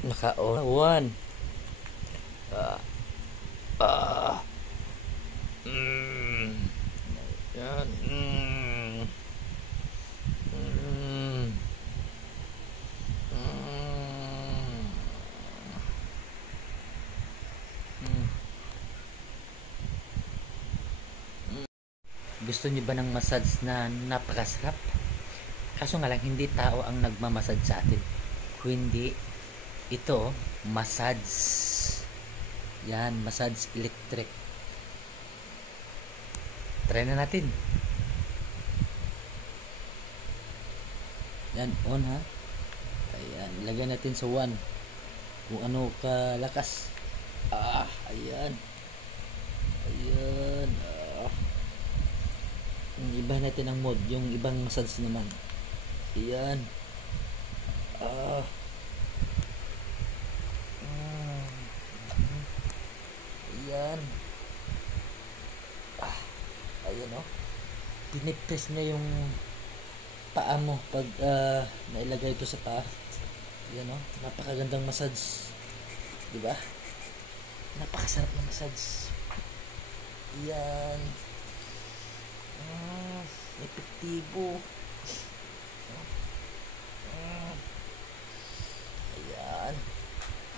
Naka-on. Ah. Ah. Mm. Yan. Mm. Mm. Mm. Mm. Gusto niyo ba ng massage na napakasarap? Kaso nga lang, hindi tao ang nagmamassage sa atin. Kundi ito, massage. Yan, massage electric. Try na natin. Yan, on ha. Ayan, ilagay natin sa 1. Kung ano kalakas. Ayan. Ayan. Iba natin ang mode. Yung ibang massage naman. Ayan. Ayan. Ayan o. Pinipress niya yung paa mo pag nailagay ito sa paa. Ayan o. Napakagandang massage. Diba? Napakasarap na massage. Ayan. Epektibo. Ayan.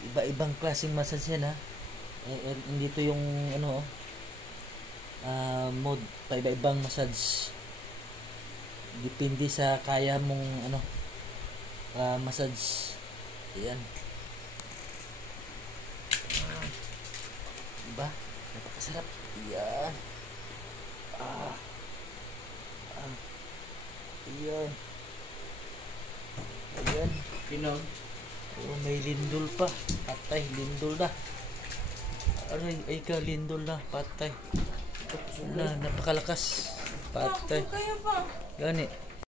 Iba-ibang klaseng massage yan ha. Hindi to yung ano mode, pa iba-ibang massage. Depende sa kaya mong ano massage. Ayan. Diba? Napakasarap. Ayan. Ayan. Ayan. Pinom. Oh, may lindol pa. Patay, lindol na. Ay ka, lindol na. Patay. Napakalakas. Patay. Kaya ba? Gani.